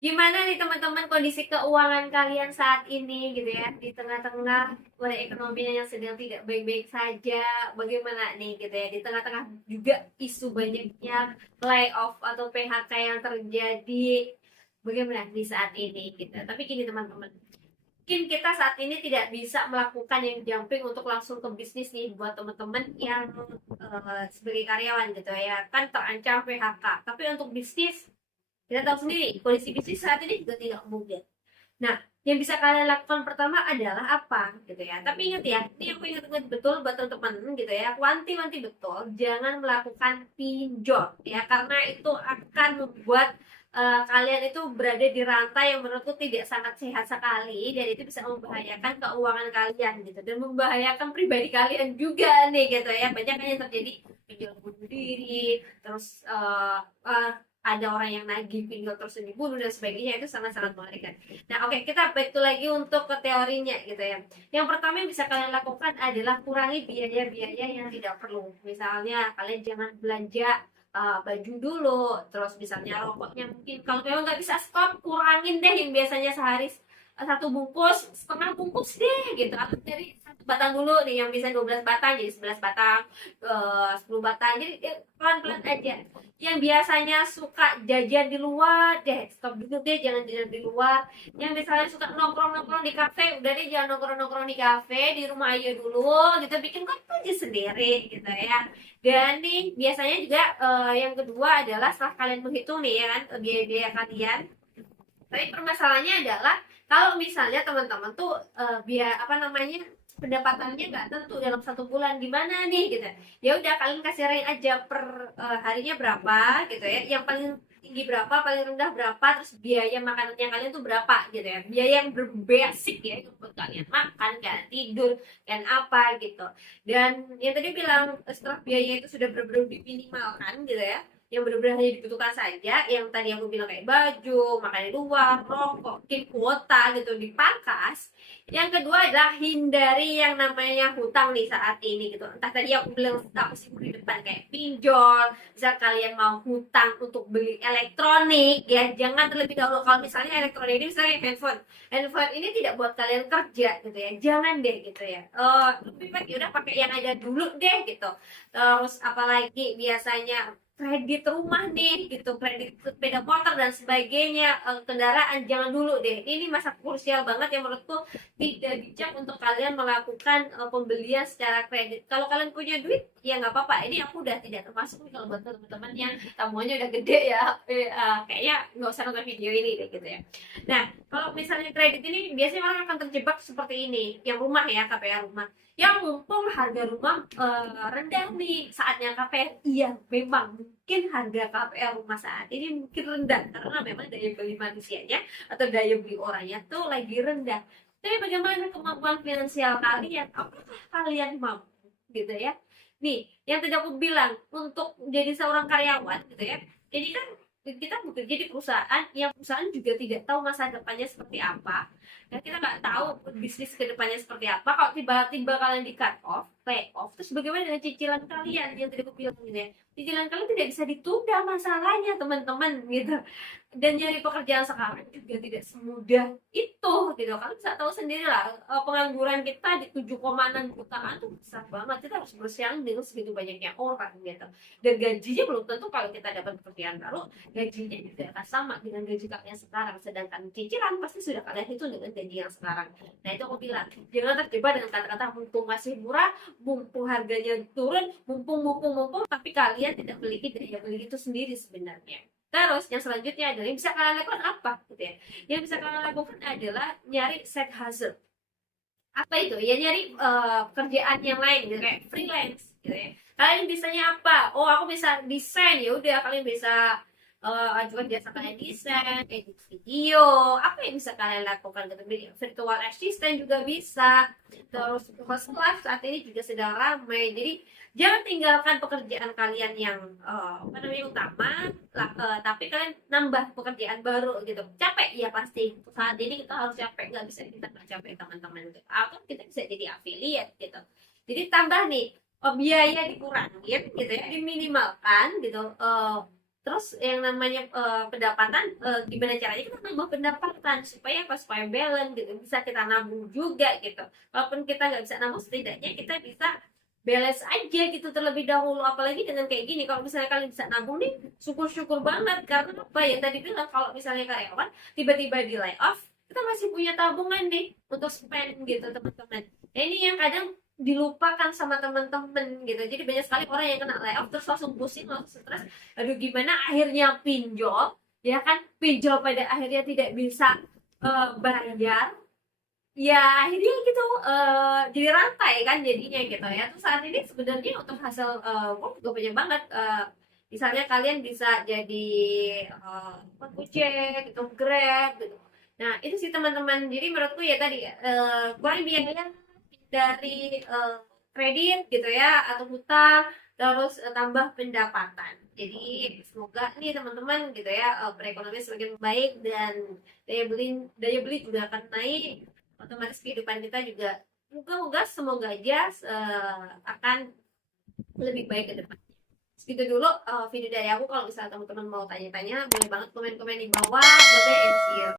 Gimana nih teman-teman kondisi keuangan kalian saat ini gitu ya, di tengah-tengah ekonominya yang sedang tidak baik-baik saja, bagaimana nih gitu ya, di tengah-tengah juga isu banyaknya layoff atau PHK yang terjadi, bagaimana di saat ini gitu. Tapi gini teman-teman, mungkin kita saat ini tidak bisa melakukan yang jumping untuk langsung ke bisnis nih buat teman-teman yang sebagai karyawan gitu ya, kan terancam PHK. Tapi untuk bisnis kita tahu sendiri, kondisi bisnis saat ini juga tidak mudah. Nah, yang bisa kalian lakukan pertama adalah apa gitu ya. Tapi ingat ya, ini aku ingat-ingat betul buat teman-teman gitu ya. Wanti-wanti betul, jangan melakukan pinjol ya, karena itu akan membuat kalian itu berada di rantai yang menurutku tidak sangat sehat sekali, dan itu bisa membahayakan keuangan kalian gitu, dan membahayakan pribadi kalian juga nih gitu ya. Banyak kan yang terjadi pinjol bunuh diri, terus ada orang yang nagih pinjol terus dibunuh dan sebagainya. Itu sangat-sangat mengerikan. Nah, oke, kita back to lagi untuk ke teorinya gitu ya. Yang pertama yang bisa kalian lakukan adalah kurangi biaya-biaya yang tidak perlu. Misalnya kalian jangan belanja baju dulu, terus misalnya rokoknya mungkin kalau memang nggak bisa stop, kurangin deh yang biasanya sehari satu bungkus, setengah bungkus deh gitu. Atau dari satu batang dulu nih, yang bisa 12 batang jadi 11 batang, 10 batang. Jadi pelan-pelan aja. Yang biasanya suka jajan di luar deh, stop dulu deh, jangan jajan di luar. Yang misalnya suka nongkrong-nongkrong di kafe, udah deh jangan nongkrong-nongkrong di kafe, di rumah aja dulu gitu, bikin kopi aja sendiri gitu ya. Dan nih biasanya juga yang kedua adalah setelah kalian menghitung nih ya kan, biaya-biaya kalian. Tapi permasalahannya adalah kalau misalnya teman-teman tuh biar apa namanya, pendapatannya nggak tentu dalam satu bulan, gimana nih gitu. Ya udah, kalian kasih range aja per harinya berapa gitu ya. Yang paling tinggi berapa, paling rendah berapa, terus biaya makanannya kalian tuh berapa gitu ya. Biaya yang berbasic ya, itu buat kalian makan, kalian tidur, dan apa gitu. Dan yang tadi bilang, setelah biaya itu sudah benar-benar diminimalkan gitu ya, yang benar-benar hanya dibutuhkan saja, yang tadi aku bilang kayak baju, makan di luar, rokok, mungkin kuota gitu dipangkas. Yang kedua adalah hindari yang namanya hutang nih saat ini gitu. Entah tadi aku bilang, aku sih di depan kayak pinjol, misal kalian mau hutang untuk beli elektronik ya, jangan terlebih dahulu. Kalau misalnya elektronik ini misalnya handphone ini tidak buat kalian kerja gitu ya, jangan deh gitu ya. Lebih baik ya udah pakai yang ada dulu deh gitu. Terus apalagi biasanya kredit rumah nih gitu, kredit sepeda motor dan sebagainya, kendaraan, jangan dulu deh. Ini masa krusial banget yang menurutku tidak bijak untuk kalian melakukan pembelian secara kredit. Kalau kalian punya duit ya nggak apa-apa. Ini aku udah tidak termasuk nih kalau buat teman-teman yang tamuannya udah gede ya, kayaknya nggak usah nonton video ini deh gitu ya. Nah, kalau misalnya kredit ini biasanya orang akan terjebak seperti ini, yang rumah ya, KPR rumah, yang mumpung harga rumah rendah nih, saatnya KPR. Iya, memang mungkin harga KPR rumah saat ini mungkin rendah karena memang daya beli manusianya atau daya beli orangnya tuh lagi rendah. Tapi bagaimana kemampuan finansial kalian? Apakah kalian mampu gitu ya? Nih, yang tadi aku bilang, untuk jadi seorang karyawan gitu ya. Jadi kan kita bekerja di perusahaan yang perusahaan juga tidak tahu masa depannya seperti apa. Nah, kita nggak tahu bisnis kedepannya seperti apa. Kalau tiba-tiba kalian di cut off, pay off, terus bagaimana dengan cicilan kalian yang tadi aku bilang gitu ya? Cicilan kalian tidak bisa ditunda masalahnya teman-teman gitu. Dan nyari pekerjaan sekarang juga tidak semudah itu gitu. Kalian bisa tahu sendiri lah, pengangguran kita di 7,6 jutaan tuh besar banget. Kita harus bersaing dengan segitu banyaknya orang gitu. Dan gajinya belum tentu kalau kita dapat pekerjaan baru gajinya juga akan sama dengan gaji kalian sekarang. Sedangkan cicilan pasti sudah kalian hitung dengan gaji yang sekarang. Nah, itu aku bilang, jangan terjebak dengan kata-kata mumpung masih murah, mumpung harganya turun, mumpung, tapi kalian tidak memiliki daya beli itu sendiri sebenarnya. Terus yang selanjutnya adalah yang bisa kalian lakukan apa gitu ya. Yang bisa kalian lakukan adalah nyari side hustle. Apa itu? Ya nyari kerjaan yang lain gitu, kayak freelance gitu ya. Kalian bisanya apa? Oh, aku bisa desain. Ya udah, kalian bisa ajukan jasa kalian desain, edit video. Apa yang bisa kalian lakukan gitu? Virtual assistant juga bisa. Terus host live saat ini juga sedang ramai. Jadi jangan tinggalkan pekerjaan kalian yang apa namanya utama, tapi kalian nambah pekerjaan baru gitu. Capek ya pasti. Saat ini kita harus capek, nggak bisa kita nggak capek teman-teman gitu. Atau kita bisa jadi affiliate gitu. Jadi tambah nih, biaya dikurangin gitu ya, diminimalkan gitu. Terus yang namanya pendapatan, gimana caranya kita nambah pendapatan supaya apa, supaya balance gitu, bisa kita nabung juga gitu. Walaupun kita nggak bisa nabung, setidaknya kita bisa balance aja gitu terlebih dahulu. Apalagi dengan kayak gini, kalau misalnya kalian bisa nabung nih, syukur-syukur banget. Karena apa ya tadi bilang, kalau misalnya karyawan tiba-tiba di layoff, kita masih punya tabungan nih untuk spend gitu teman-teman. Nah, ini yang kadang dilupakan sama teman-teman gitu. Jadi banyak sekali orang yang kena layoff terus langsung pusing, langsung stres, aduh gimana, akhirnya pinjol, ya kan, pinjol pada akhirnya tidak bisa bayar, ya akhirnya gitu, jadi rantai kan jadinya gitu ya. Terus saat ini sebenarnya untuk hasil work juga banyak banget. Misalnya kalian bisa jadi Gojek gitu, Grab gitu. Nah itu sih teman-teman, jadi menurutku ya tadi, kurangi biayanya dari kredit gitu ya, atau hutang, terus tambah pendapatan. Jadi semoga nih teman-teman gitu ya, perekonomian semakin baik, dan daya beli juga akan naik, otomatis kehidupan kita juga moga-moga, semoga aja akan lebih baik ke depan. Segitu dulu video dari aku. Kalau misalnya teman-teman mau tanya-tanya, boleh banget komen-komen di bawah. Bye bye and see you.